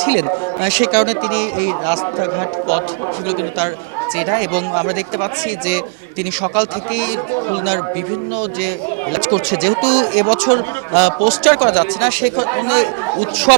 ছিলেন, সে কারণে তিনি এই রাস্তাঘাট পথ সেগুলো কিন্তু তার চেনা, এবং আমরা দেখতে পাচ্ছি যে তিনি সকাল থেকেই খুলনার বিভিন্ন যে কাজ করছে, যেহেতু এবছর পোস্টার করা যাচ্ছে না, সে কারণে উৎসব